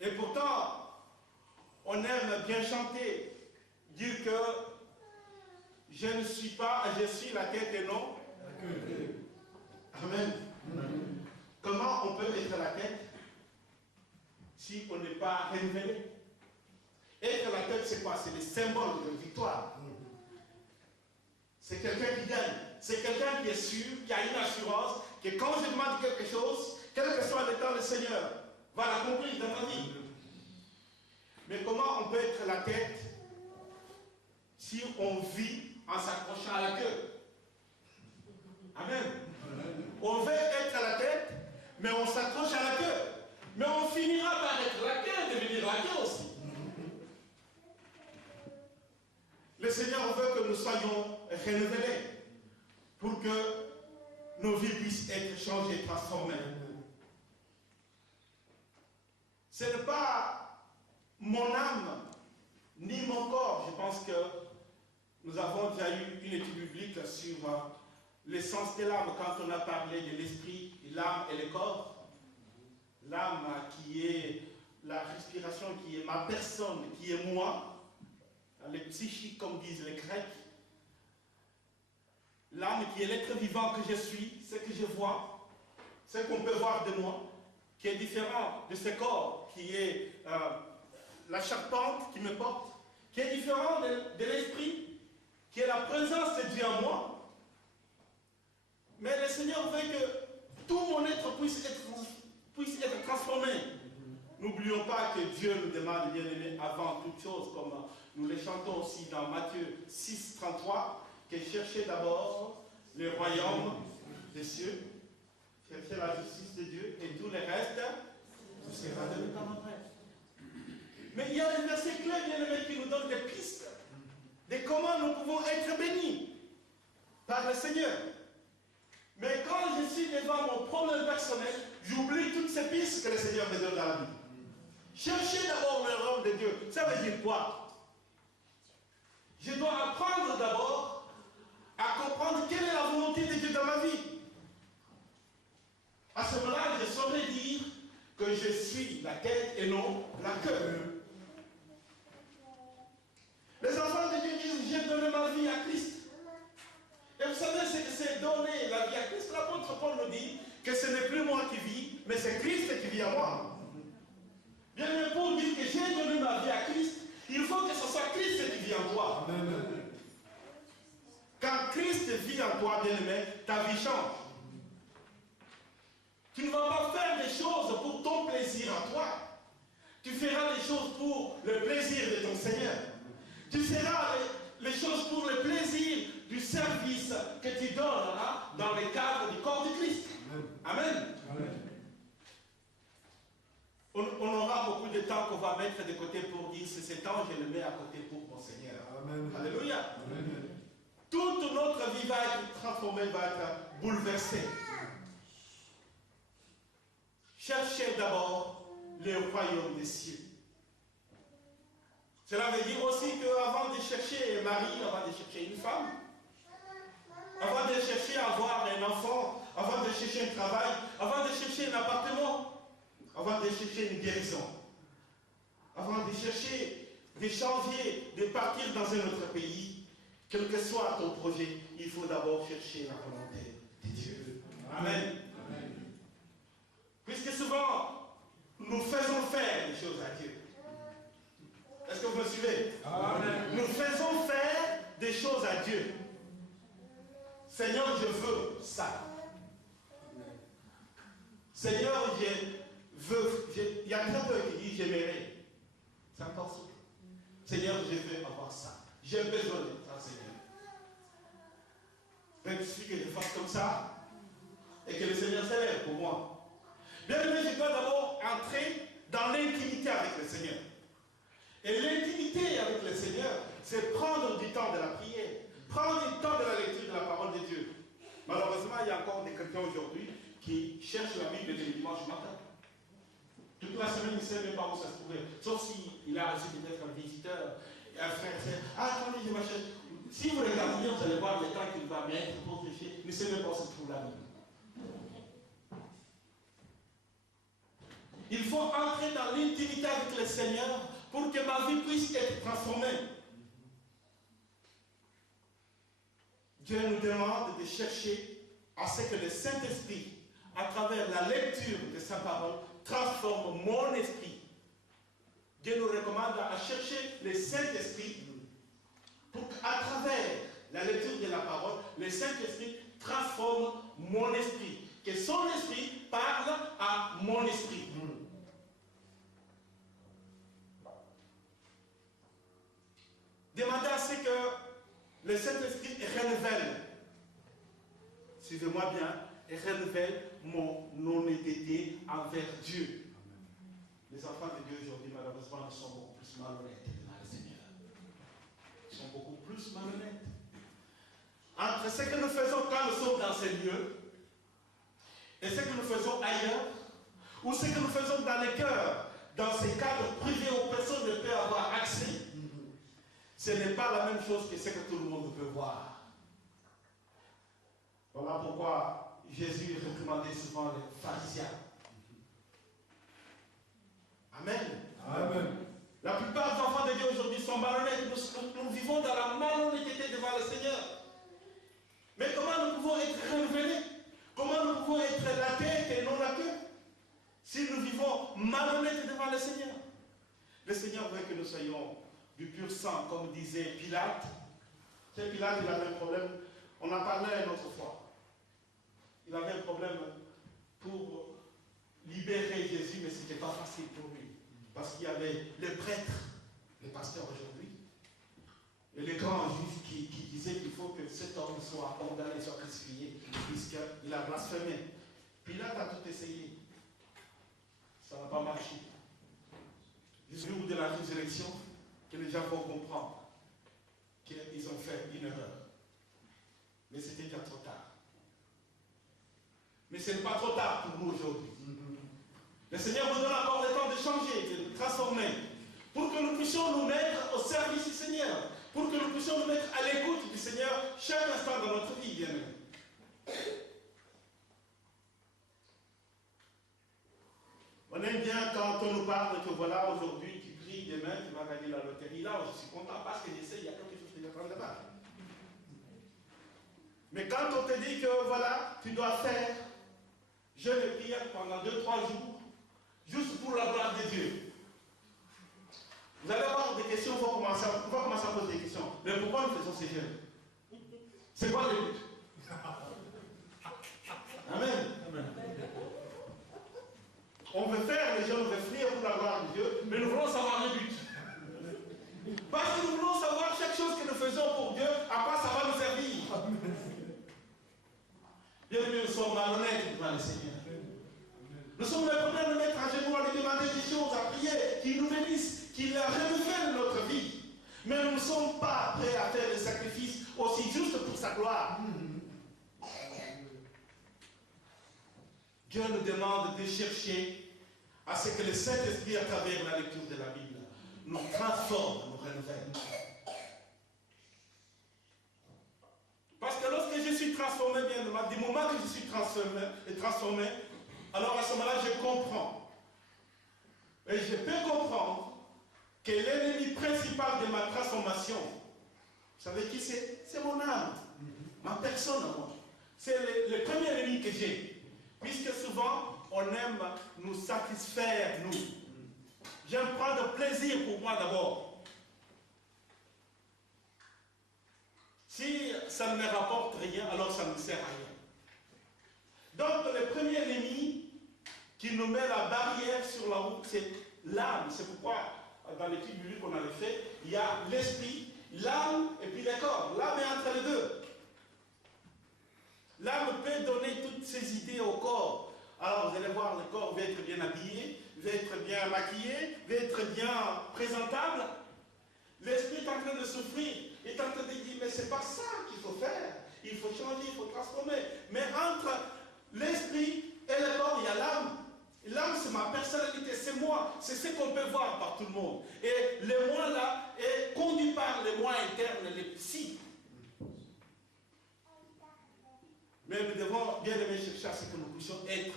Et pourtant, on aime bien chanter, dire que je ne suis pas, je suis la tête et non la queue. Amen. Comment on peut être la tête si on n'est pas renouvelé? Être la tête, c'est quoi? C'est le symbole de victoire. C'est quelqu'un qui gagne. C'est quelqu'un qui est sûr, qui a une assurance, que quand je demande quelque chose, quel que soit le temps, le Seigneur va l'accomplir dans ma vie. Mais comment on peut être la tête si on vit en s'accrochant à la queue? Amen. On veut être la tête, mais on s'accroche à la queue. Mais on finira par être la queue, devenir la queue aussi. Le Seigneur veut que nous soyons renouvelés pour que nos vies puissent être changées, transformées. Ce n'est pas mon âme ni mon corps. Je pense que nous avons déjà eu une étude biblique sur l'essence de l'âme quand on a parlé de l'esprit, l'âme et le corps. L'âme qui est la respiration, qui est ma personne, qui est moi. Le psychique, comme disent les Grecs. L'âme qui est l'être vivant que je suis, ce que je vois, ce qu'on peut voir de moi, qui est différent de ce corps, qui est la charpente qui me porte, qui est différent de l'esprit, qui est la présence de Dieu en moi. Mais le Seigneur veut que tout mon être puisse être transformé. N'oublions pas que Dieu nous demande, bien aimé, avant toute chose, comme nous le chantons aussi dans Matthieu 6, 33, que cherchez d'abord le royaume des cieux, cherchez la justice de Dieu, et tout le reste vous sera donné par après. Mais il y a un verset clé, bien aimé, qui nous donne des pistes de comment nous pouvons être bénis par le Seigneur. Mais quand je suis devant mon problème personnel, j'oublie toutes ces pistes que le Seigneur me donne dans la vie. Cherchez d'abord le royaume de Dieu. Ça veut dire quoi? Je dois apprendre d'abord à comprendre quelle est la volonté de Dieu dans ma vie. À ce moment-là, je saurais dire que je suis la tête et non la queue. Les enfants de Dieu disent, j'ai donné ma vie à Christ. Et vous savez ce que c'est donner la vie à Christ? L'apôtre Paul nous dit que ce n'est plus moi qui vis, mais c'est Christ qui vit en moi. Bien, mais pour dire que j'ai donné ma vie à Christ, il faut que ce soit Christ qui vit en toi. Amen. Quand Christ vit en toi, bien-aimé, ta vie change. Tu ne vas pas faire des choses pour ton plaisir à toi. Tu feras des choses pour le plaisir de ton Seigneur. Tu feras les choses pour le plaisir du service que tu donnes dans le cadre du corps de Christ. Amen. Amen. On aura beaucoup de temps qu'on va mettre de côté pour dire, c'est ce temps, je le mets à côté pour mon Seigneur. Amen. Alléluia. Amen. Toute notre vie va être transformée, va être bouleversée. Cherchez d'abord le royaume des cieux. Cela veut dire aussi qu'avant de chercher un mari, avant de chercher une femme, avant de chercher à avoir un enfant, avant de chercher un travail, avant de chercher un appartement, avant de chercher une guérison, avant de chercher, de changer, de partir dans un autre pays, quel que soit ton projet, il faut d'abord chercher la volonté de Dieu. Amen. Puisque souvent, nous faisons faire des choses à Dieu. Est-ce que vous me suivez? Amen. Nous faisons faire des choses à Dieu. Seigneur, je veux ça. Seigneur, je veux. Il y a très peu qui disent j'aimerais. C'est encore ça. Seigneur, je veux avoir ça. J'ai besoin de ça, Seigneur. Mais il suffit que je fasse comme ça et que le Seigneur s'élève pour moi. Bien aimé, je dois d'abord entrer dans l'intimité avec le Seigneur. Et l'intimité avec le Seigneur, c'est prendre du temps de la prière, prendre du temps de la lecture de la parole de Dieu. Malheureusement, il y a encore des chrétiens aujourd'hui qui cherchent la Bible le dimanche matin. Toute la semaine, il ne sait même pas où ça se trouvait. Sauf s'il a reçu peut-être un visiteur, un frère, ah, attendez, je m'achète. Si vous regardez, vous allez voir le temps qu'il va mettre pour prêcher, il ne sait même pas où se trouve la Bible. Il faut entrer dans l'intimité avec le Seigneur pour que ma vie puisse être transformée. Dieu nous demande de chercher à ce que le Saint-Esprit, à travers la lecture de sa parole, transforme mon esprit. Dieu nous recommande à chercher le Saint-Esprit pour qu'à travers la lecture de la parole, le Saint-Esprit transforme mon esprit. Que son esprit parle à mon esprit. Demandez à ce que le Saint-Esprit renouvelle, suivez-moi bien, et renouvelle mon honnêteté envers Dieu. Les enfants de Dieu aujourd'hui, malheureusement, sont beaucoup plus malhonnêtes dans le Seigneur. Ils sont beaucoup plus malhonnêtes. Entre ce que nous faisons quand nous sommes dans ces lieux, et ce que nous faisons ailleurs, ou ce que nous faisons dans les cœurs, dans ces cadres privés où personne ne peut avoir accès, ce n'est pas la même chose que ce que tout le monde peut voir. Voilà pourquoi Jésus réprimandait souvent les pharisiens. Amen. Amen. La plupart des enfants de Dieu aujourd'hui sont malhonnêtes. Nous vivons dans la malhonnêteté devant le Seigneur. Mais comment nous pouvons être renouvelés? Comment nous pouvons être la tête et non la queue? Si nous vivons malhonnêtes devant le Seigneur. Le Seigneur veut que nous soyons du pur sang, comme disait Pilate. C'est Pilate, il avait un problème. On en parlait une autre fois. Il avait un problème pour libérer Jésus, mais ce n'était pas facile pour lui. Parce qu'il y avait les prêtres, les pasteurs aujourd'hui, et les grands juifs qui disaient qu'il faut que cet homme soit condamné, soit crucifié, puisqu'il a blasphémé. Pilate a tout essayé. Ça n'a pas marché. Jusqu'au jour de la résurrection, que les gens vont comprendre qu'ils ont fait une erreur. Mais c'était déjà trop tard. Mais ce n'est pas trop tard pour nous aujourd'hui. Le Seigneur nous donne encore le temps de changer, de transformer, pour que nous puissions nous mettre au service du Seigneur, pour que nous puissions nous mettre à l'écoute du Seigneur chaque instant dans notre vie, bien aimé. On aime bien quand on nous parle que voilà, aujourd'hui tu pries, demain tu vas gagner la loterie. Là, je suis content parce que j'essaie, il y a quelque chose qui est en train de battre. Mais quand on te dit que voilà, tu dois faire jeûne et prière pendant 2-3 jours, juste pour la gloire de Dieu. Vous allez avoir des questions, on va commencer à poser des questions. Mais pourquoi nous faisons ces jeûnes? C'est quoi le but? Amen. Amen. On veut faire les jeûnes, on veut prier pour la gloire de Dieu, mais nous voulons savoir le but. Parce que nous voulons savoir chaque chose que nous faisons pour Dieu, à quoi ça va nous servir. Bien que nous sommes malhonnêtes devant le Seigneur. Nous sommes les premiers à nous mettre à genoux, à lui demander des choses, à prier, qui nous bénissent, qui renouvellent notre vie. Mais nous ne sommes pas prêts à faire des sacrifices aussi justes pour sa gloire. Dieu nous demande de chercher à ce que le Saint-Esprit, à travers la lecture de la Bible, nous transforme, nous renouvelle. Parce que lorsque je suis transformé, bien du moment que je suis transformé, alors à ce moment-là, je comprends. Et je peux comprendre que l'ennemi principal de ma transformation, vous savez qui c'est? C'est mon âme, ma personne à moi. C'est le premier ennemi que j'ai. Puisque souvent, on aime nous satisfaire, nous. J'aime prendre plaisir pour moi d'abord. Si ça ne me rapporte rien, alors ça ne me sert à rien. Donc, le premier ennemi qui nous met la barrière sur la route, c'est l'âme. C'est pourquoi, dans l'étude biblique qu'on avait fait, il y a l'esprit, l'âme et puis le corps. L'âme est entre les deux. L'âme peut donner toutes ses idées au corps. Alors, vous allez voir, le corps va être bien habillé, va être bien maquillé, va être bien présentable. L'esprit est en train de souffrir, est en train de dire, mais c'est pas ça qu'il faut faire. Il faut changer, il faut transformer. Mais entre l'esprit et le corps, il y a l'âme. L'âme, c'est ma personnalité, c'est moi. C'est ce qu'on peut voir par tout le monde. Et le moi là est conduit par les moi internes, les psy. Mais nous devons bien aimer chercher à ce que nous puissions être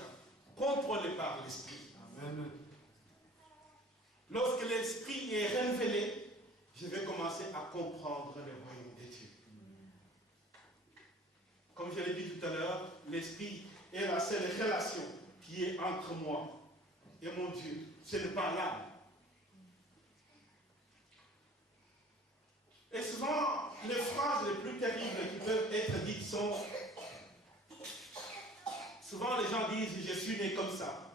contrôlés par l'esprit. Amen. Lorsque l'esprit est révélé, je vais commencer à comprendre le royaume de Dieu. Comme je l'ai dit tout à l'heure, l'esprit est la seule relation qui est entre moi et mon Dieu. Ce n'est pas l'âme. Et souvent, les phrases les plus terribles qui peuvent être dites sont... Souvent, les gens disent « je suis né comme ça ».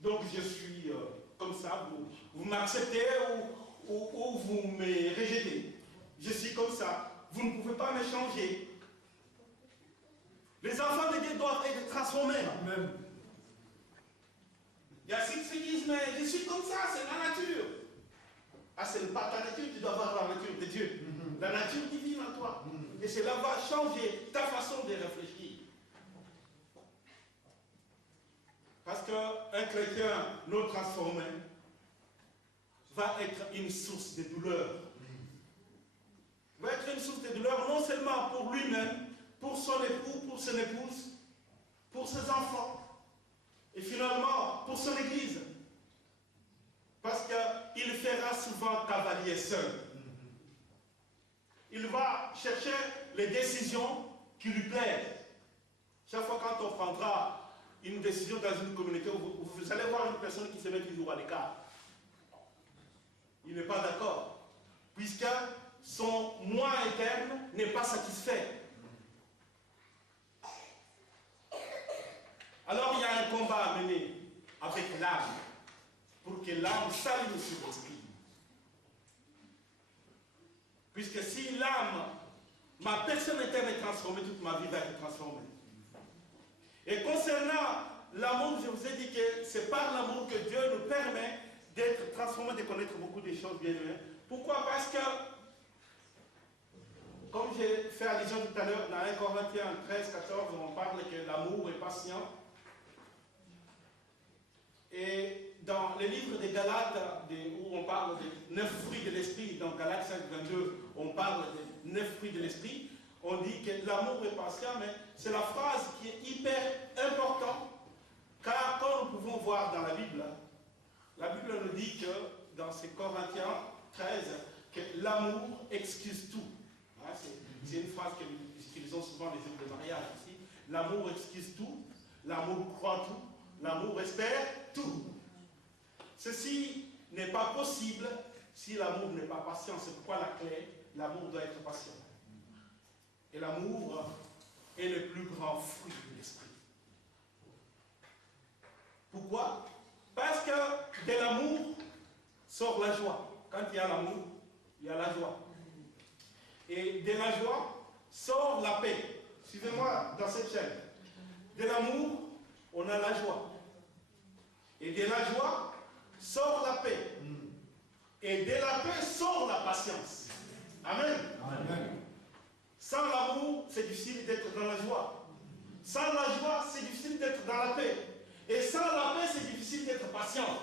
Donc, je suis comme ça. Vous m'acceptez ou vous me rejetez. Je suis comme ça. Vous ne pouvez pas me changer. Les enfants de Dieu doivent être transformés. Amen. Il y a ceux qui disent, mais je suis comme ça, c'est la nature. Ah, ce n'est pas ta nature, tu dois avoir la nature de Dieu. La nature divine en toi. Et cela va changer ta façon de réfléchir. Parce qu'un chrétien non transformé va être une source de douleur. Va être une source de douleur non seulement pour lui-même, pour son époux, pour son épouse, pour ses enfants, et finalement pour son église. Parce qu'il fera souvent cavalier seul. Il va chercher les décisions qui lui plaisent. Chaque fois quand on prendra une décision dans une communauté, vous allez voir une personne qui se met toujours à l'écart. Il n'est pas d'accord. Puisque son moi interne n'est pas satisfait. Alors il y a un combat à mener avec l'âme pour que l'âme s'aligne sur l'esprit. Puisque si l'âme, ma personne interne est transformée, toute ma vie va être transformée. Et concernant l'amour, je vous ai dit que c'est par l'amour que Dieu nous permet d'être transformés, de connaître beaucoup de choses bien aimées. Pourquoi? Parce que, comme j'ai fait allusion tout à l'heure, dans 1 Corinthiens 13, 14, on parle que l'amour est patient. Et dans le livre des Galates, où on parle des 9 fruits de l'esprit, dans Galates 5, 22, on parle des 9 fruits de l'esprit, on dit que l'amour est patient, mais c'est la phrase qui est hyper importante, car quand nous pouvons voir dans la Bible nous dit que dans ces Corinthiens 13, que l'amour excuse tout. Hein, c'est une phrase que nous utilisons souvent les jours de mariage ici. L'amour excuse tout, l'amour croit tout, l'amour espère tout. Ceci n'est pas possible si l'amour n'est pas patient. C'est pourquoi la clé, l'amour doit être patient. Et l'amour est le plus grand fruit de l'esprit. Pourquoi? Parce que de l'amour sort la joie. Quand il y a l'amour, il y a la joie. Et de la joie sort la paix. Suivez-moi dans cette chaîne. De l'amour, on a la joie. Et de la joie sort la paix. Et de la paix sort la patience. Amen. Amen. Sans l'amour, c'est difficile d'être dans la joie. Sans la joie, c'est difficile d'être dans la paix. Et sans la paix, c'est difficile d'être patient.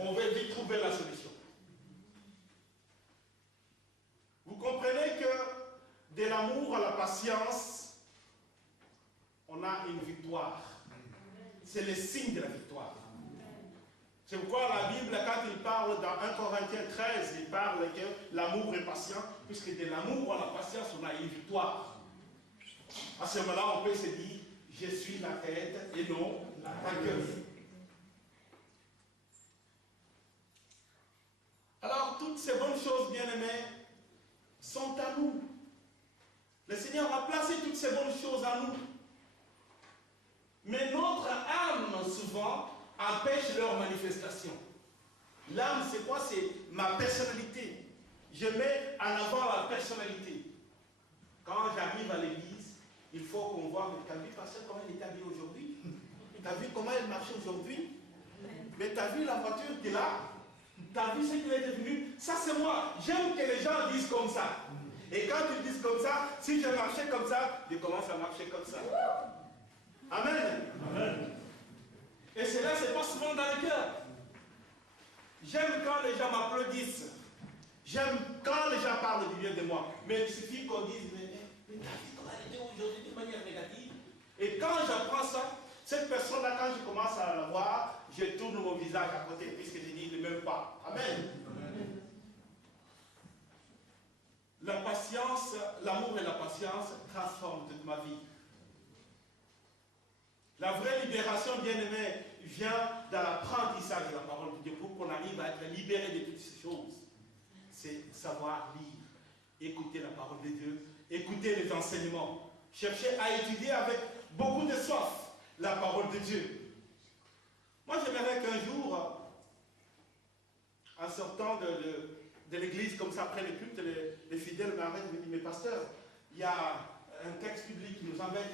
On va vite trouver la solution. Vous comprenez que de l'amour à la patience, c'est le signe de la victoire. C'est pourquoi la Bible, quand il parle dans 1 Corinthiens 13, il parle que l'amour est patient, puisque de l'amour à la patience, on a une victoire. À ce moment-là, on peut se dire, je suis la tête et non la queue. Alors, toutes ces bonnes choses, bien-aimés, sont à nous. Le Seigneur a placé toutes ces bonnes choses à nous. Mais notre âme, souvent, empêche leur manifestation. L'âme, c'est quoi? C'est ma personnalité. Je mets en avant la personnalité. Quand j'arrive à l'église, il faut qu'on voit, mais t'as vu pasteur comment il est habillé aujourd'hui? T'as vu comment il marche aujourd'hui? Mais t'as vu la voiture qu'il a? T'as vu ce qu'il est devenu? Ça c'est moi. J'aime que les gens disent comme ça. Et quand ils disent comme ça, si je marchais comme ça, je commence à marcher comme ça. Amen. Amen. Et cela se passe souvent dans le cœur. J'aime quand les gens m'applaudissent. J'aime quand les gens parlent du bien de moi. Mais il suffit qu'on dise, mais t'as vu comment elle était aujourd'hui de manière négative? Et quand j'apprends ça, cette personne-là, quand je commence à la voir, je tourne mon visage à côté, puisque je dis ne m'aime pas. Amen. Amen. La patience, l'amour et la patience transforment toute ma vie. La vraie libération, bien-aimée, vient dans l'apprentissage de la parole de Dieu pour qu'on arrive à être libéré de toutes ces choses. C'est savoir lire, écouter la parole de Dieu, écouter les enseignements, chercher à étudier avec beaucoup de soif la parole de Dieu. Moi, j'aimerais qu'un jour, en sortant de l'église, comme ça, après le culte, les fidèles m'arrêtent et me disent, mais pasteur, il y a un texte public qui nous embête,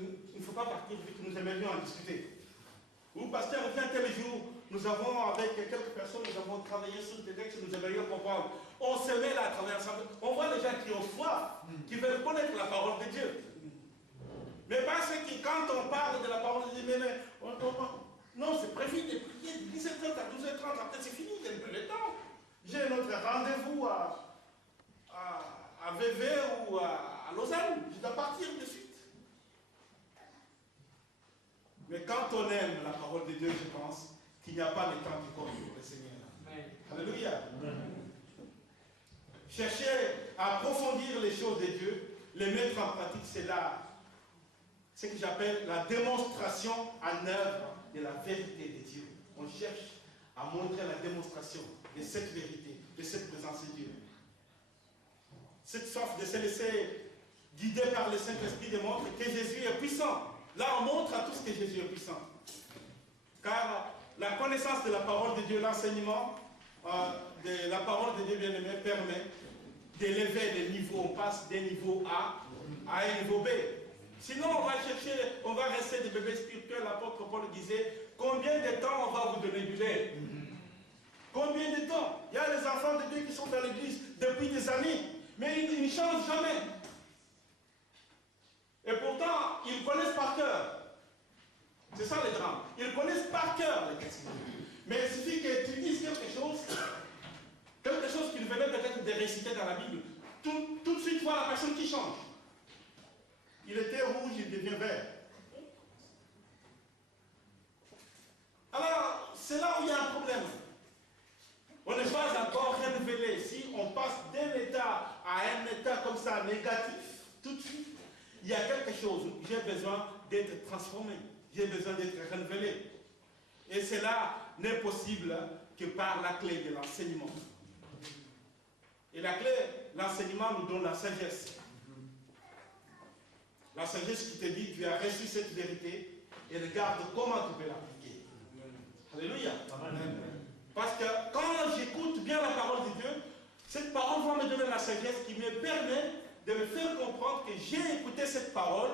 il ne faut pas partir vu que nous aimerions en discuter. Ou pasteur, viens tel jour, nous avons, avec quelques personnes, nous avons travaillé sur des textes que nous aimerions comprendre. On se met là à travailler ensemble. On voit les gens qui ont soif, qui veulent connaître la parole de Dieu. Mais parce que quand on parle de la parole de Dieu, non, c'est prévu de prier de 17h à 12h30, après c'est fini, il y a le temps. J'ai notre rendez-vous à VV ou à Lausanne, je dois partir de suite. Mais quand on aime la parole de Dieu, je pense qu'il n'y a pas de temps qui compte pour le Seigneur. Amen. Alléluia. Amen. Chercher à approfondir les choses de Dieu, les mettre en pratique, c'est là ce que j'appelle la démonstration en œuvre de la vérité de Dieu. On cherche à montrer la démonstration de cette vérité, de cette présence de Dieu. Cette soif de se laisser guider par le Saint-Esprit démontre que Jésus est puissant. Là, on montre à tous que Jésus est puissant. Car la connaissance de la parole de Dieu, l'enseignement de la parole de Dieu bien-aimé permet d'élever les niveaux. On passe des niveaux A à un niveau B. Sinon, on va chercher, on va rester des bébés spirituels. L'apôtre Paul disait, combien de temps on va vous donner du lait? Combien de temps? Il y a les enfants de Dieu qui sont dans l'église depuis des années, mais ils ne changent jamais. Et pourtant, ils connaissent par cœur. C'est ça le drame. Ils connaissent par cœur les textes. Mais il suffit que tu dises quelque chose qu'il venait peut-être de réciter dans la Bible. Tout de suite, tu vois la personne qui change. Il était rouge, il devient vert. Alors, c'est là où il y a un problème. On n'est pas encore renouvelé. Si on passe d'un état à un état comme ça, négatif, tout de suite, il y a quelque chose où j'ai besoin d'être transformé. J'ai besoin d'être renouvelé. Et cela n'est possible que par la clé de l'enseignement. Et la clé, l'enseignement nous donne la sagesse. La sagesse qui te dit, tu as reçu cette vérité et regarde comment tu peux l'appliquer. Alléluia. Amen. Parce que quand j'écoute bien la parole de Dieu, cette parole va me donner la sagesse qui me permet de me faire comprendre que j'ai écouté cette parole,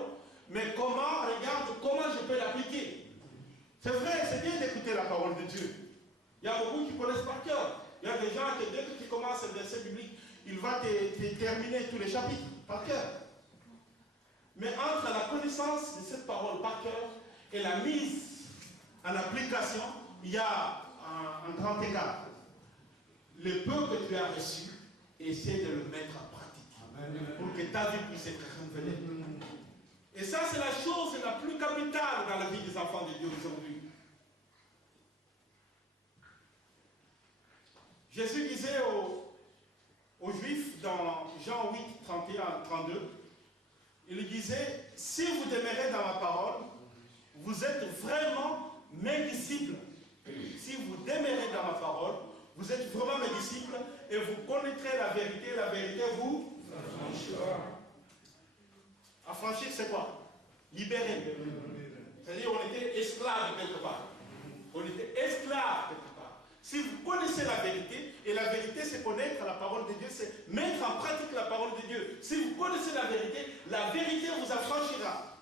mais regarde comment je peux l'appliquer. C'est vrai, c'est bien d'écouter la parole de Dieu. Il y a beaucoup qui connaissent par cœur. Il y a des gens qui, dès que tu commences le verset biblique, il va te terminer tous les chapitres par cœur. Mais entre la connaissance de cette parole par cœur et la mise en application, il y a un grand écart. Le peu que tu as reçu, essaie de le mettre en pratique. Amen. Pour que ta vie puisse être renouvelée. Et ça, c'est la chose la plus capitale dans la vie des enfants de Dieu aujourd'hui. Jésus disait aux Juifs dans Jean 8, 31 à 32, il disait, si vous demeurez dans ma parole, vous êtes vraiment mes disciples. Si vous demeurez dans ma parole, vous êtes vraiment mes disciples et vous connaîtrez la vérité vous affranchira. Affranchir, c'est quoi? Libérer. C'est-à-dire on était esclaves quelque part. On était esclaves quelque part. Si vous connaissez la vérité, et la vérité c'est connaître la parole de Dieu, c'est mettre en pratique la parole de Dieu. Si vous connaissez la vérité vous affranchira.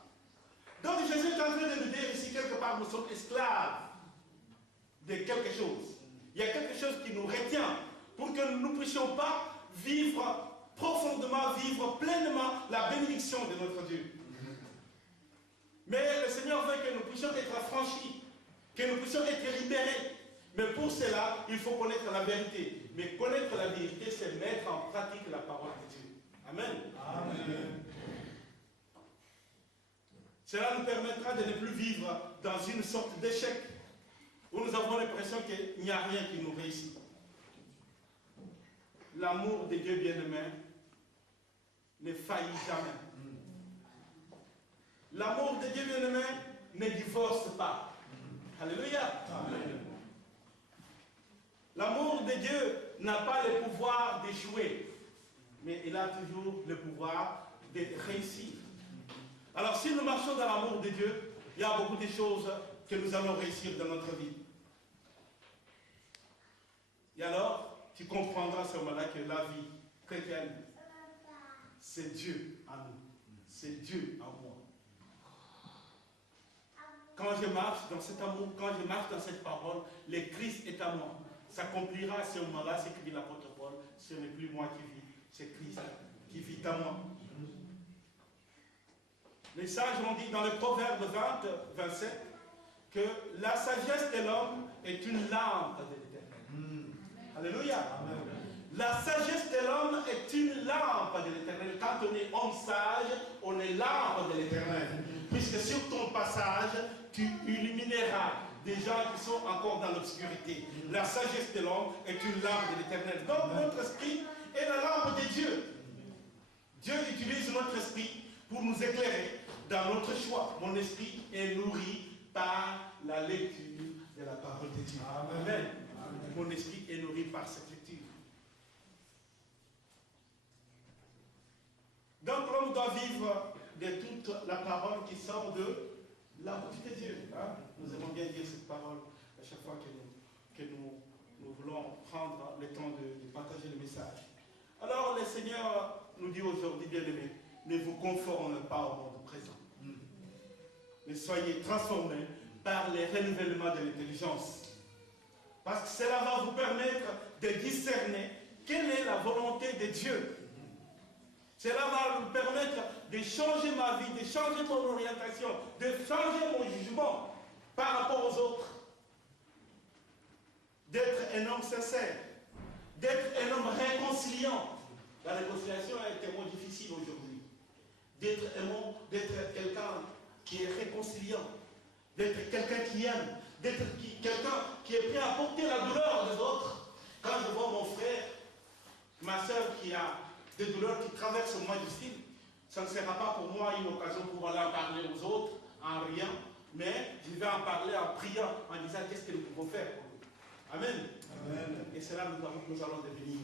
Donc Jésus est en train de nous dire ici quelque part, nous sommes esclaves de quelque chose. Il y a quelque chose qui nous retient pour que nous ne puissions pas vivre profondément, vivre pleinement la bénédiction de notre Dieu. Mais le Seigneur veut que nous puissions être affranchis, que nous puissions être libérés. Mais pour cela, il faut connaître la vérité. Mais connaître la vérité, c'est mettre en pratique la parole de Dieu. Amen. Amen. Cela nous permettra de ne plus vivre dans une sorte d'échec où nous avons l'impression qu'il n'y a rien qui nous réussit. L'amour de Dieu bien-aimé ne faillit jamais. L'amour de Dieu bien-aimé ne divorce pas. Alléluia. Amen. L'amour de Dieu n'a pas le pouvoir d'échouer, mais il a toujours le pouvoir de réussir. Alors si nous marchons dans l'amour de Dieu, il y a beaucoup de choses que nous allons réussir dans notre vie. Et alors, tu comprendras à ce moment-là que la vie chrétienne, c'est Dieu à nous. C'est Dieu à moi. Quand je marche dans cet amour, quand je marche dans cette parole, le Christ est à moi. S'accomplira à ce moment-là, ce que dit l'apôtre Paul, ce n'est plus moi qui vis, c'est Christ qui vit à moi. Les sages ont dit dans le Proverbe 20, 27, que la sagesse de l'homme est une lampe de l'Éternel. Alléluia. Amen. La sagesse de l'homme est une lampe de l'Éternel. Quand on est homme sage, on est lampe de l'Éternel. Puisque sur ton passage, tu illumineras des gens qui sont encore dans l'obscurité. La sagesse de l'homme est une lampe de l'Éternel. Donc notre esprit est la lampe de Dieu. Dieu utilise notre esprit pour nous éclairer dans notre choix. Mon esprit est nourri par la lecture de la parole de Dieu. Amen. Mon esprit est nourri par cette lecture. Donc l'homme doit vivre de toute la parole qui sort de la bouche de Dieu. Hein? Nous aimons bien dire cette parole à chaque fois que nous voulons prendre le temps de partager le message. Alors le Seigneur nous dit aujourd'hui, bien-aimés, ne vous conformez pas au monde présent. Mais soyez transformés par les renouvellements de l'intelligence. Parce que cela va vous permettre de discerner quelle est la volonté de Dieu. Cela va nous permettre de changer ma vie, de changer mon orientation, de changer mon jugement par rapport aux autres. D'être un homme sincère, d'être un homme réconciliant. La réconciliation est un mot difficile aujourd'hui. D'être quelqu'un qui est réconciliant, d'être quelqu'un qui aime, d'être quelqu'un qui est prêt à porter la douleur des autres. Quand je vois mon frère, ma soeur qui a des douleurs qui traversent moi difficile, ça ne sera pas pour moi une occasion pour aller en parler aux autres, en rien, mais je vais en parler en priant, en disant qu'est-ce que nous pouvons faire pour nous. Amen. Amen. Et c'est là que nous allons devenir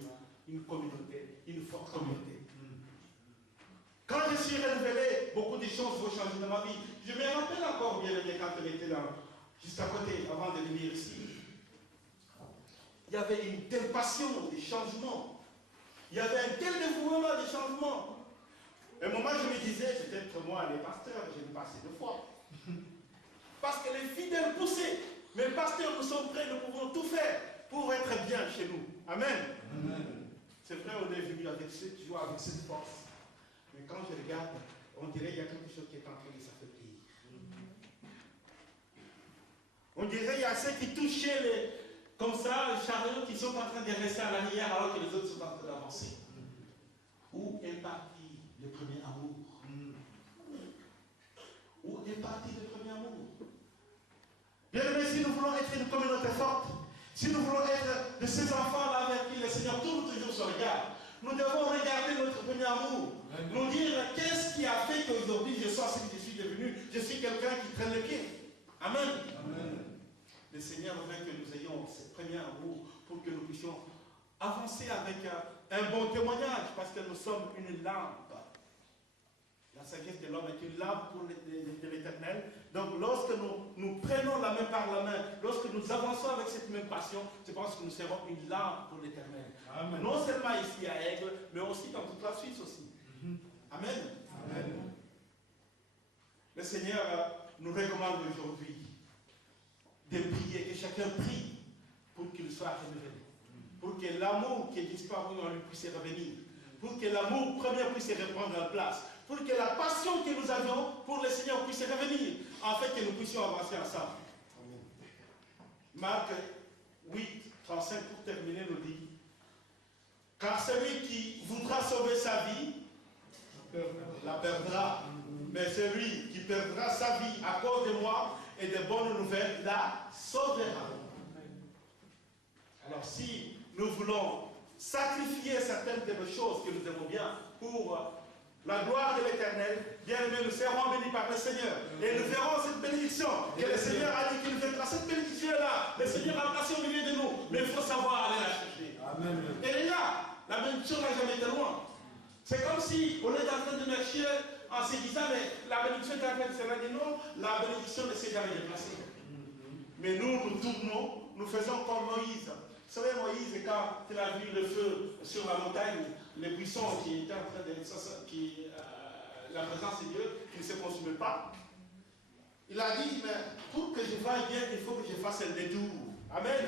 une communauté, une forte communauté. Quand je suis renouvelé, beaucoup de choses vont changer dans ma vie. Je me rappelle encore bien aimé quand on était là, juste à côté, avant de venir ici. Il y avait une telle passion des changements. Il y avait un tel dévouement des changements. À un moment, je me disais, peut-être moi, les pasteurs, j'ai pas assez de foi. Parce que les fidèles poussaient. Mais pasteurs, nous sommes prêts, nous pouvons tout faire pour être bien chez nous. Amen. Amen. C'est vrai, on est venu avec cette joie, avec cette force. Mais quand je regarde, on dirait qu'il y a quelque chose qui est en train de s'affaiblir. On dirait qu'il y a ceux qui touchaient comme ça, les chariots qui sont en train de rester à l'arrière alors que les autres sont en train d'avancer. Où est parti le premier amour? partie du premier amour. Bien aimé, si nous voulons être une communauté forte, si nous voulons être de ces enfants-là avec qui le Seigneur tourne toujours son regard, nous devons regarder notre premier amour. Nous dire qu'est-ce qui a fait qu'aujourd'hui je sois ce que je suis devenu. Je suis quelqu'un qui traîne les pieds. Amen. Amen. Le Seigneur veut que nous ayons ce premier amour pour que nous puissions avancer avec un bon témoignage, parce que nous sommes une lampe. La sagesse de l'homme est une lampe pour l'Éternel. Donc lorsque nous prenons la main par la main, lorsque nous avançons avec cette même passion, je pense que nous serons une lampe pour l'Éternel. Non seulement ici à Aigle, mais aussi dans toute la Suisse aussi. Amen. Amen. Le Seigneur nous recommande aujourd'hui de prier, que chacun prie pour qu'il soit renouvelé. Pour que l'amour qui est disparu en lui puisse revenir. Pour que l'amour premier puisse reprendre la place. Pour que la passion que nous avions pour le Seigneur puisse revenir. En fait, que nous puissions avancer ensemble. Marc 8, 35 pour terminer nous dit: car celui qui voudra sauver sa vie, la perdra. Mais celui qui perdra sa vie à cause de moi et des bonnes nouvelles, la sauvera. Alors si nous voulons sacrifier certaines de nos choses que nous aimons bien pour la gloire de l'Éternel, bien aimé, nous serons bénis par le Seigneur. Et nous verrons cette bénédiction que le Seigneur a dit qu'il viendra. Cette bénédiction-là, le Seigneur a placé au milieu de nous. Mais il faut savoir aller la chercher. Amen. Elle est là. La bénédiction n'a jamais été loin. C'est comme si on est en train de marcher en se disant, mais la bénédiction est en train de se rendre. Non, la bénédiction ne s'est jamais déplacée. Mais nous tournons, nous faisons comme Moïse. Vous savez, Moïse, quand il a vu le feu sur la montagne, les buissons qui étaient en train de... la présence de Dieu, qui ne se consumait pas, il a dit, mais pour que je vaille bien, il faut que je fasse un détour. Amen.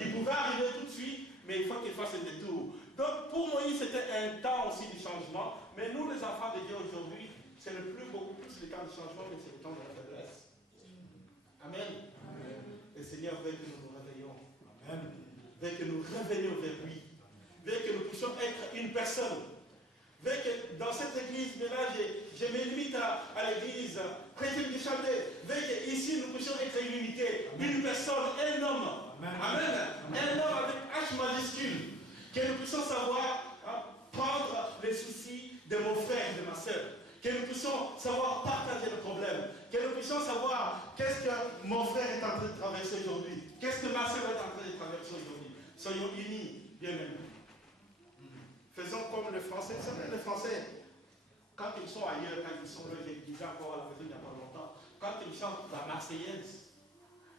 Il pouvait arriver tout de suite, mais il faut qu'il fasse un détour. Donc, pour Moïse, c'était un temps aussi du changement. Mais nous, les enfants de Dieu aujourd'hui, c'est beaucoup plus le temps du changement, mais c'est le temps de la faiblesse. Amen. Amen. Le Seigneur veut que nous nous réveillons. Amen. Veut que nous revenions vers lui. Veut que nous puissions être une personne. Veut que dans cette église, mais là, je me limite à l'église chrétienne du Châtelet. Veut qu'ici, nous puissions être une unité. Amen. Une personne, un homme. Amen. Amen. Un homme avec H majuscule. Que nous puissions savoir prendre les soucis de mon frère et de ma soeur. Que nous puissions savoir partager le problème. Que nous puissions savoir qu'est-ce que mon frère est en train de traverser aujourd'hui. Qu'est-ce que ma soeur est en train de traverser aujourd'hui. Soyons unis, bien aimés. Faisons comme les Français. Vous savez, les Français, quand ils sont ailleurs, quand ils sont là, je disais encore à la maison il n'y a pas longtemps, quand ils chantent la Marseillaise,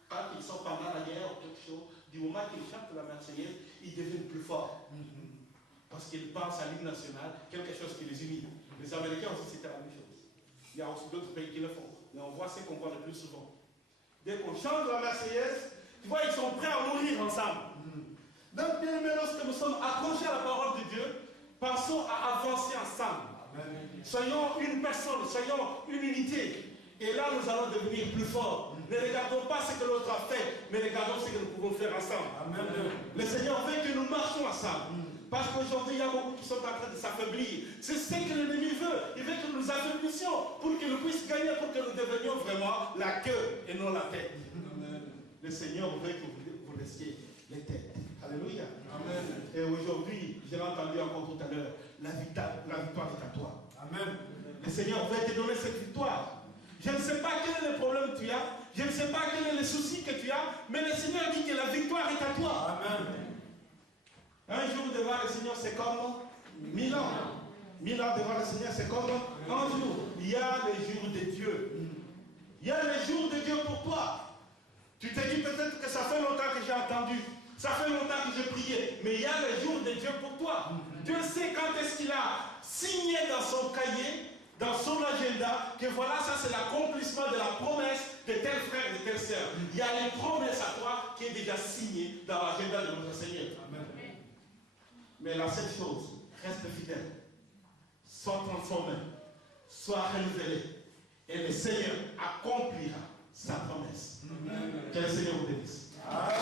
quand ils sont pendant la guerre ou quelque chose, du moment qu'ils chantent la Marseillaise, ils deviennent plus forts. Parce qu'ils pensent à l'hymne national, quelque chose qui les unit. Les Américains aussi, c'était la même chose. Il y a aussi d'autres pays qui le font. Mais on voit ce qu'on voit le plus souvent. Dès qu'on chante la Marseillaise, tu vois, ils sont prêts à mourir ensemble. Donc, bien aimé, lorsque nous sommes accrochés à la parole de Dieu, pensons à avancer ensemble. Amen. Soyons une personne, soyons une unité. Et là, nous allons devenir plus forts. Ne regardons pas ce que l'autre a fait, mais regardons ce que nous pouvons faire ensemble. Amen. Le Seigneur veut que nous marchions ensemble. Parce qu'aujourd'hui, il y a beaucoup qui sont en train de s'affaiblir. C'est ce que l'ennemi veut. Il veut que nous affaiblissions pour que nous puissions gagner, pour que nous devenions vraiment la queue et non la tête. Amen. Le Seigneur veut que vous laissiez les têtes. Alléluia. Amen. Et aujourd'hui, j'ai entendu encore tout à l'heure, la victoire est à toi. Amen. Le Seigneur veut te donner cette victoire. Je ne sais pas quel est le problème que tu as, je ne sais pas quel est le souci que tu as, mais le Seigneur dit que la victoire est à toi. Amen. Un jour devant le Seigneur, c'est comme 1000 ans. 1000 ans devant le Seigneur, c'est comme un jour. Il y a les jours de Dieu. Il y a les jours de Dieu pour toi. Tu te dis peut-être que ça fait longtemps que j'ai entendu. Ça fait longtemps que j'ai prié. Mais il y a les jours de Dieu pour toi. Dieu sait quand est-ce qu'il a signé dans son cahier, dans son agenda, que voilà, ça c'est l'accomplissement de la promesse de tel frère, de telle sœur. Il y a une promesse à toi qui est déjà signée dans l'agenda de notre Seigneur. Amen. Mais la seule chose, reste fidèle, sois transformé, sois renouvelé, et le Seigneur accomplira sa promesse. Amen. Que le Seigneur vous bénisse. Amen.